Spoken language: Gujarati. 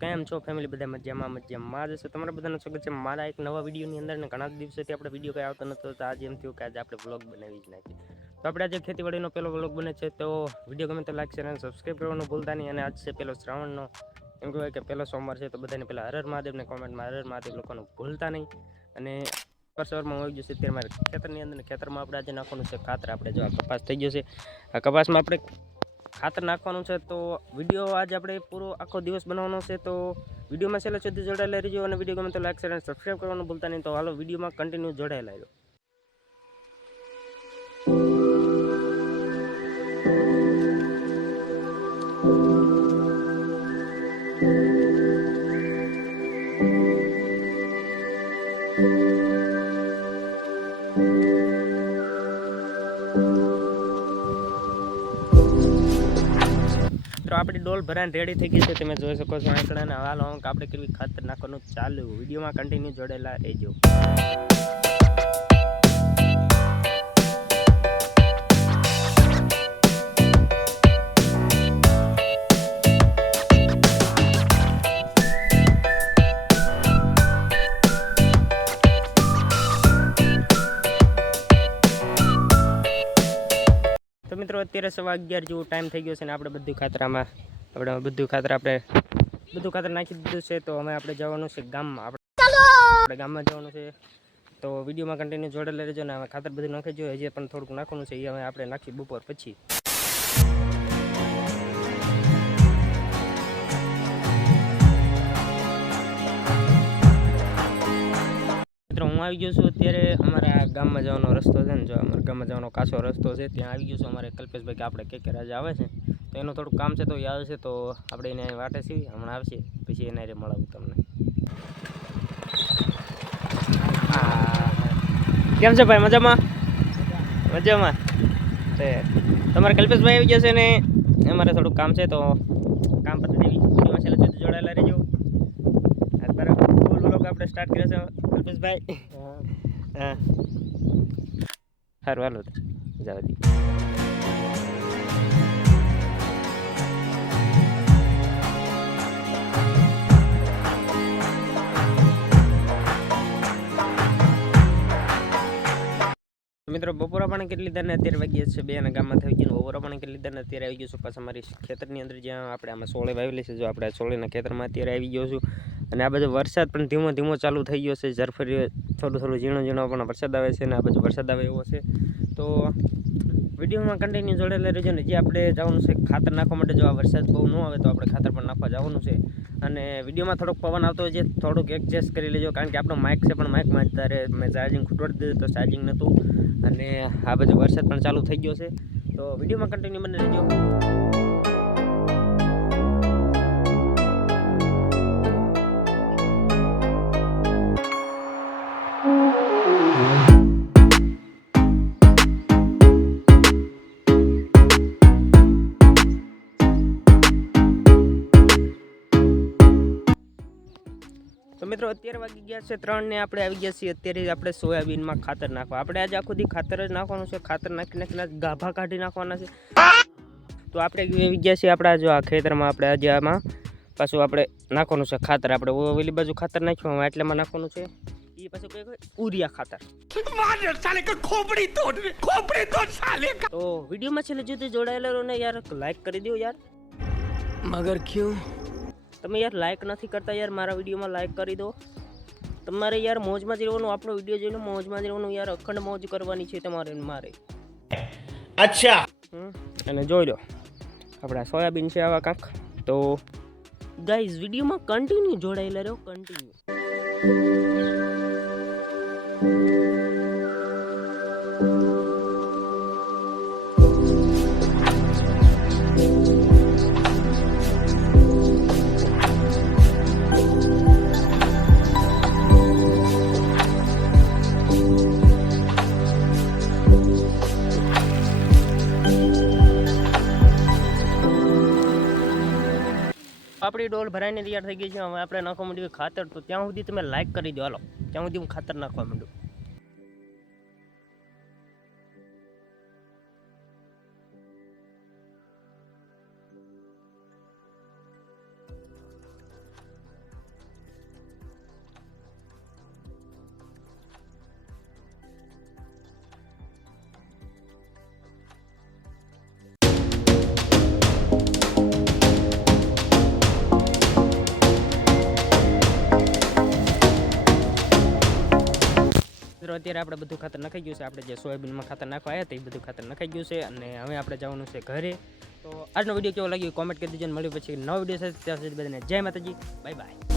કેમ છો ફેમિલી બધા મજામાં મજામાં જશે તમારા બધાનું સ્વાગત છે મારા એક નવા વિડીયોની અંદર ને ઘણા દિવસેથી આપણે વીડિયો કંઈ આવતો નતો તો આજે એમ થયું કે આજે આપણે વ્લોગ બનાવી જ નાખીએ. તો આપણે આજે ખેતીવાડીનો પહેલો વ્લોગ બને છે, તો વીડિયો ગમે તો શેર અને સબસ્ક્રાઈબ કરવાનું ભૂલતા નહીં. અને આજ છે પહેલો શ્રાવણનો, એમ કહેવાય કે પહેલો સોમવાર છે, તો બધાને પહેલાં હરર મહાદેવને કોમેન્ટમાં હરર મહાદેવ લોકોનું ભૂલતા નહીં. અને સવારમાં ગયું છે, અત્યારે મારે ખેતરની અંદર ખેતરમાં આપણે આજે નાખવાનું છે, ખાતર. આપણે જો કપાસ થઈ ગયો છે. આ કપાસમાં આપણે ખાતર નાખવાનું છે, તો વીડિયો આજે આપણે પૂરો આખો દિવસ બનાવવાનો છે, તો વિડીયોમાં છેલ્લે સુધી જોડાયેલા રહેજો અને વીડિયો ગમે તો લાઈક શેર અને સબસ્ક્રાઈબ કરવાનું ભૂલતા નહીં. તો હાલો, વિડીયોમાં કન્ટિન્યુ જોડાયેલા રહેજો મિત્રો, આપણી ડોલ ભરાને રેડી થઈ ગઈ છે. તમે જોઈ શકો છો આંકડાના હાલ અંક. આપણે કેવી ખાતર નાખવાનું ચાલુ વિડીયોમાં કન્ટિન્યુ જોડેલા રહેજો. અત્યારે સવા અગિયાર જેવો ટાઈમ થઈ ગયો છે ને આપણે બધું ખાતરામાં, આપણે બધું ખાતર આપણે, બધું ખાતર નાખી દીધું છે, તો હવે આપણે જવાનું છે ગામમાં. આપણે આપણે ગામમાં જવાનું છે, તો વિડીયોમાં કન્ટિન્યુ જોડેલા રહેજો ને, હવે ખાતર બધું નાખી જોઈએ હજી પણ થોડુંક નાખવાનું છે, એ હવે આપણે નાખી બપોર પછી. આવી ગયો છું. અત્યારે અમારા ગામમાં જવાનો રસ્તો છે ને, જો અમારા ગામમાં જવાનો કાચો રસ્તો છે, ત્યાં આવી ગયો છું અમારે કલ્પેશભાઈ કે આપણે કે કે રાજા આવે છે. તો એનું થોડું કામ છે તો એ આવે છે, તો આપણે એને વાટે છીએ, હમણાં આવશે, પછી એના રે મળાવું તમને. કેમ છે ભાઈ, મજામાં? મજામાં. તે, તમારે કલ્પેશભાઈ આવી ગયા છે ને, અમારે થોડુંક કામ છે, તો કામ પતી દેવી વિડીયોમાં છેલ્લે જોડાયેલા રહેજો. બરાબર ફૂલ વ્લોગ આપણે સ્ટાર્ટ કર્યો છે, કલ્પેશભાઈ. હા. સારું, હાલો જવા મિત્રો, બપોરા પણ કેટલી દરને અત્યારે વાગ્યા છે? બે અને ગામમાં થઈ ગયું બપોરા પણ કેટલી દરને અત્યારે આવી ગયું છું? પાછા મારી ખેતરની અંદર જ્યાં આપણે આમાં સોળે વાવેલી છે, જો આપણે સોળેના ખેતરમાં અત્યારે આવી ગયો છું. અને આ બધો વરસાદ પણ ધીમો ધીમો ચાલુ થઈ ગયો છે. ઝરફરી થોડું થોડું ઝીણો ઝીણો પણ વરસાદ આવે છે અને આ બધો વરસાદ આવે એવો છે. તો વિડીયોમાં કન્ટિન્યુ જોડેલા રહેજો ને. જે આપણે જવાનું છે ખાતર નાખવા માટે જો આ વરસાદ બહુ ન આવે તો આપણે ખાતર પણ નાખવા જવાનું છે. અને વિડીયોમાં થોડોક પવન આવતો હોય છે, થોડુંક એડજસ્ટ કરી લેજો. કારણ કે આપણો માઇક છે, પણ માઇકમાં જ તારે મેં ચાર્જિંગ ખૂટવાડી દીધું તો ચાર્જિંગ નહોતું. અને આ બધો વરસાદ પણ ચાલુ થઈ ગયો છે. તો વિડીયોમાં કન્ટિન્યુ બને રહેજો. તો મિત્રો અત્યારે વાગી ગયા છે ત્રણ ને આપણે આવી ગયા છીએ. અત્યારે આપણે સોયાબીનમાં ખાતર નાખવા. આપણે આજે આખો દી ખાતર જ નાખવાનું છે. ખાતર નાખી નાખીને ગાભા કાઢી નાખવાના છે. તો આપણે આવી ગયા છીએ આપણા જો આ ખેતરમાં. આપણે આજે આમાં પાછું આપણે નાખવાનું છે ખાતર. આપણે ઓલી બાજુ ખાતર નાખ્યું હવે એટલે નાખવાનું છે. એ પાછું કઈ ઉરિયા ખાતર. તો વિડીયોમાં છેલ્લે જુદી જોડાયેલા ને યાર. લાઈક કરી દો યાર. મગર ક્યું? તમે યાર લાઇક નથી કરતા યાર મારા વિડીયોમાં લાઇક કરી દો. તમારે યાર મોજમાં જ રહેવાનું આપણો વીડિયો જોઈને મોજમાં જ રહેવાનું યાર અખંડ મોજ કરવાની છે તમારે મારે. અચ્છા. અને જોઈ લો આપણા સોયાબીન છે આવા કાંક. તો ગાઈઝ વિડીયોમાં કન્ટિન્યુ જોડાયેલા રહ્યો કન્ટિન્યુ આપણી ડોલ ભરાઈને તૈયાર થઈ ગઈ છે. હવે આપણે નાખવા માંડ્યું ખાતર. તો ત્યાં સુધી તમે લાઈક કરી દો. હાલો. ત્યાં સુધી હું ખાતર નાખવા માંડું. મિત્રો, અત્યારે આપણે બધું ખાતર નખાઈ ગયું છે. આપણે જે સોયાબીનમાં ખાતર નાખવા આવ્યા હતા, એ બધું ખાતર નખાઈ ગયું છે અને હવે આપણે જવાનું છે ઘરે. તો આજનો વીડિયો કેવો લાગ્યો કોમેન્ટ કરી દેજો મળ્યું પછી નવો વીડિયો સાથે. ત્યાં સુધી બધાને જય માતાજી. Bye bye